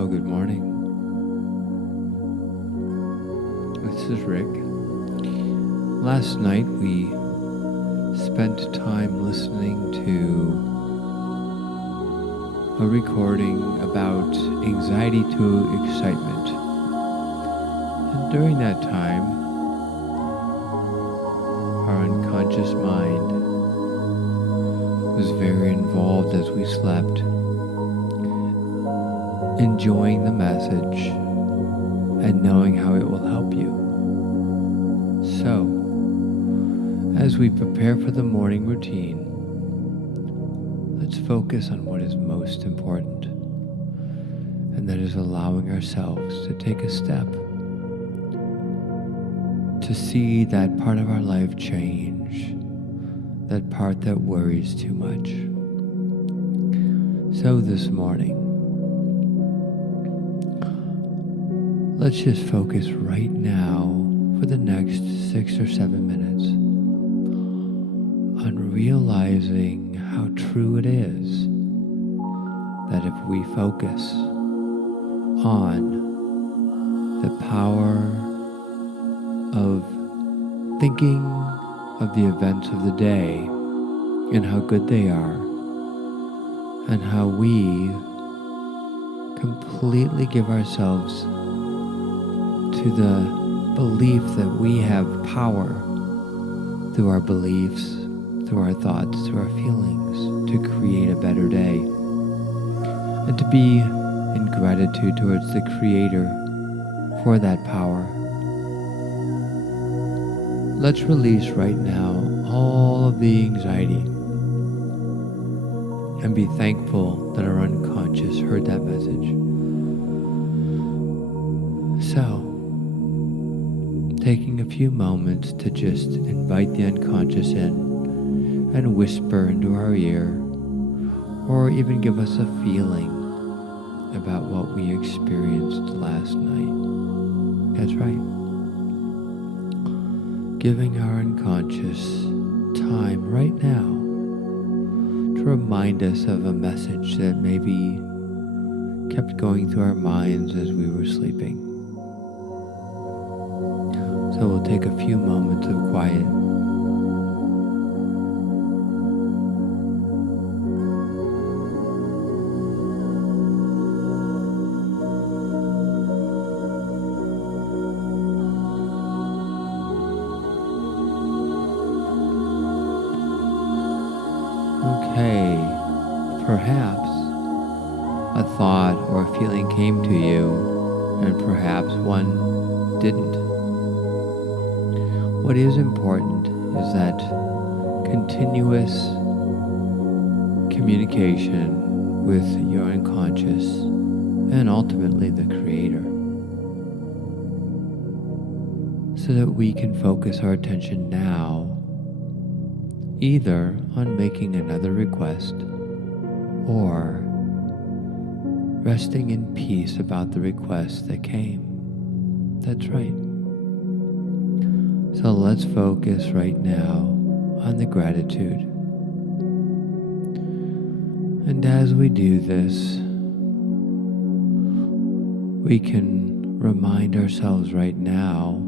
Well, good morning. This is Rick. Last night we spent time listening to a recording about anxiety to excitement. And during that time, our unconscious mind was very involved as we slept, enjoying the message and knowing how it will help you. So, as we prepare for the morning routine, let's focus on what is most important, and that is allowing ourselves to take a step to see that part of our life change, that part that worries too much. So this morning, let's just focus right now for the next 6 or 7 minutes on realizing how true it is that if we focus on the power of thinking of the events of the day and how good they are, and how we completely give ourselves to the belief that we have power through our beliefs, through our thoughts, through our feelings, to create a better day, and to be in gratitude towards the Creator for that power. Let's release right now all of the anxiety and be thankful that our unconscious heard that message. So, taking a few moments to just invite the unconscious in and whisper into our ear, or even give us a feeling about what we experienced last night. That's right. Giving our unconscious time right now to remind us of a message that maybe kept going through our minds as we were sleeping. So we'll take a few moments of quiet. Okay, perhaps a thought or a feeling came to you, and perhaps one didn't. What is important is that continuous communication with your unconscious and ultimately the Creator, so that we can focus our attention now either on making another request or resting in peace about the request that came. That's right. So let's focus right now on the gratitude. And as we do this, we can remind ourselves right now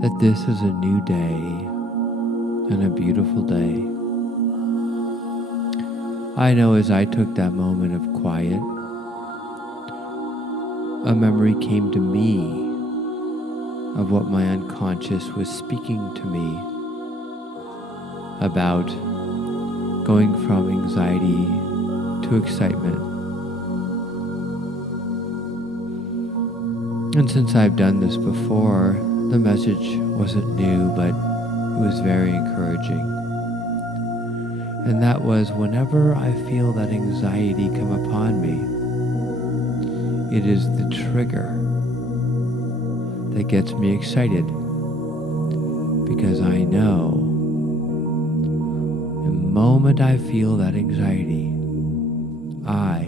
that this is a new day and a beautiful day. I know as I took that moment of quiet, a memory came to me of what my unconscious was speaking to me about going from anxiety to excitement. And since I've done this before, the message wasn't new, but it was very encouraging. And that was, whenever I feel that anxiety come upon me, it is the trigger that gets me excited, because I know the moment I feel that anxiety, I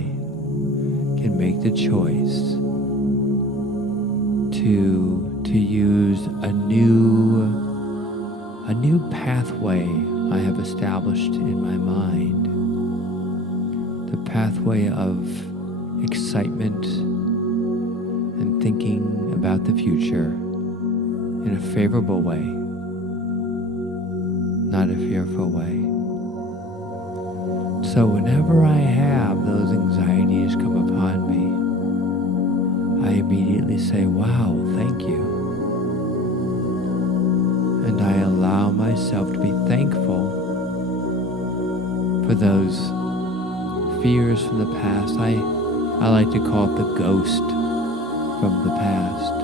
can make the choice to use a new pathway I have established in my mind, the pathway of excitement and thinking about the future in a favorable way, not a fearful way. So whenever I have those anxieties come upon me, I immediately say, wow, thank you. And I allow myself to be thankful for those fears from the past. I like to call it the ghost from the past.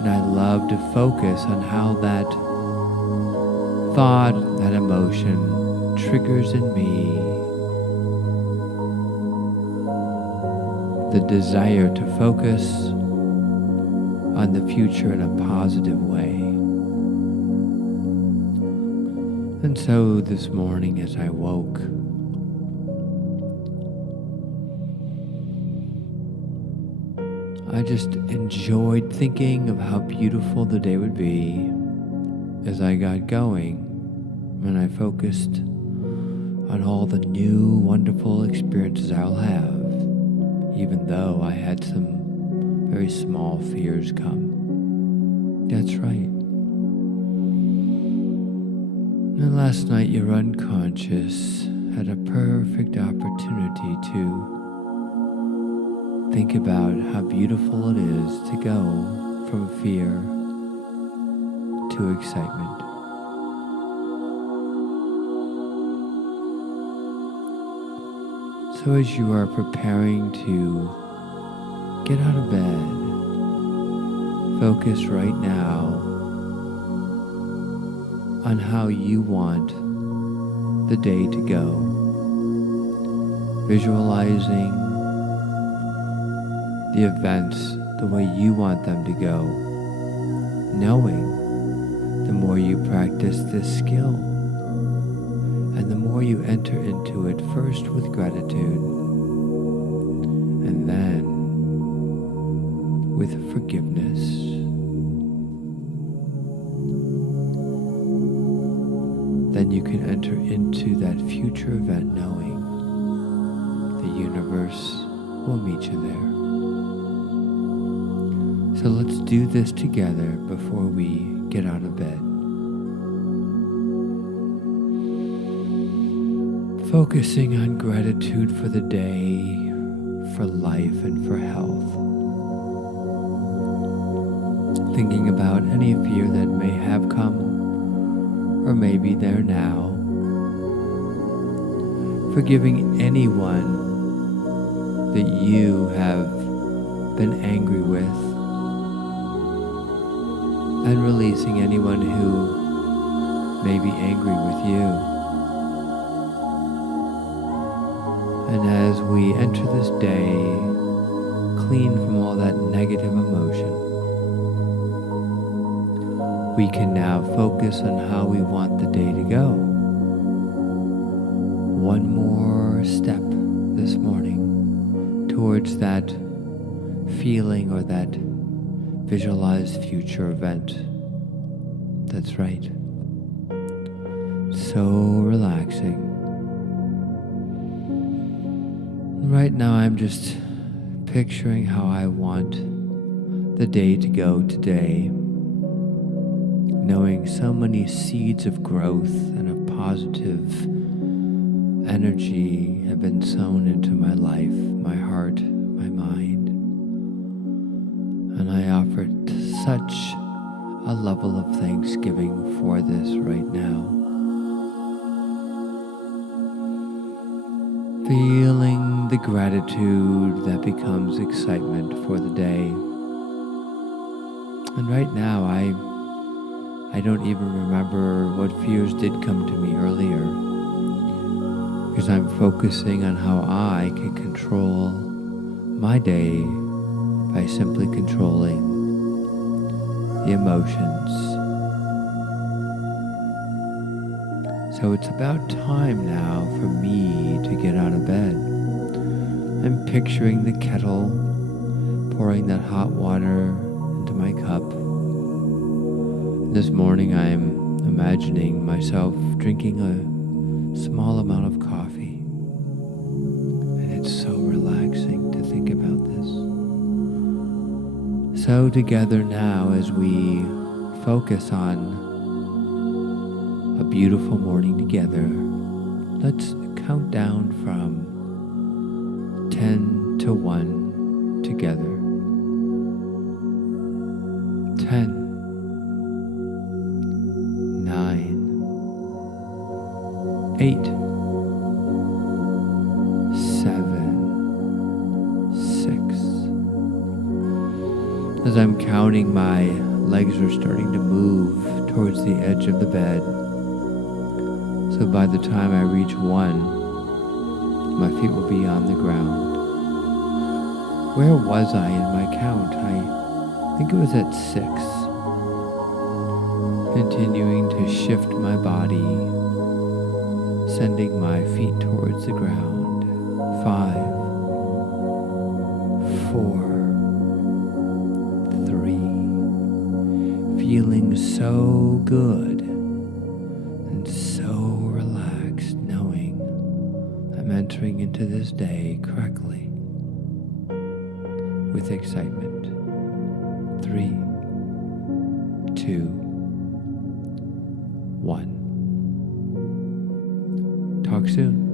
And I love to focus on how that thought, that emotion triggers in me the desire to focus on the future in a positive way. And so this morning as I woke, I just enjoyed thinking of how beautiful the day would be as I got going, and I focused on all the new wonderful experiences I'll have, even though I had some very small fears come. That's right. And last night your unconscious had a perfect opportunity to think about how beautiful it is to go from fear to excitement. So as you are preparing to get out of bed, focus right now on how you want the day to go. Visualizing the events the way you want them to go, knowing the more you practice this skill and the more you enter into it, first with gratitude and then with forgiveness. Then you can enter into that future event knowing the universe will meet you there. So let's do this together before we get out of bed. Focusing on gratitude for the day, for life, and for health. Thinking about any fear that may have come or may be there now. Forgiving anyone that you have been angry with, and releasing anyone who may be angry with you. And as we enter this day, clean from all that negative emotion, we can now focus on how we want the day to go. One more step this morning towards that feeling or that visualized future event. That's right. So relaxing. Right now I'm just picturing how I want the day to go today, knowing so many seeds of growth and of positive energy have been sown into my life, my heart, my mind. And I offer such a level of thanksgiving for this right now. Feeling the gratitude that becomes excitement for the day. And right now I don't even remember what fears did come to me earlier, because I'm focusing on how I can control my day by simply controlling the emotions. So it's about time now for me to get out of bed. I'm picturing the kettle, pouring that hot water into my cup. This morning I'm imagining myself drinking a small amount of coffee, and it's so relaxing. So together now, as we focus on a beautiful morning together, let's count down from 10 to 1 together. 10, 9, 8, 7, 6. As I'm counting, my legs are starting to move towards the edge of the bed. So by the time I reach 1, my feet will be on the ground. Where was I in my count? I think it was at 6. Continuing to shift my body, sending my feet towards the ground. 5, 4, 3. Feeling so good and so relaxed, knowing I'm entering into this day correctly with excitement. 3, 2, 1. Talk soon.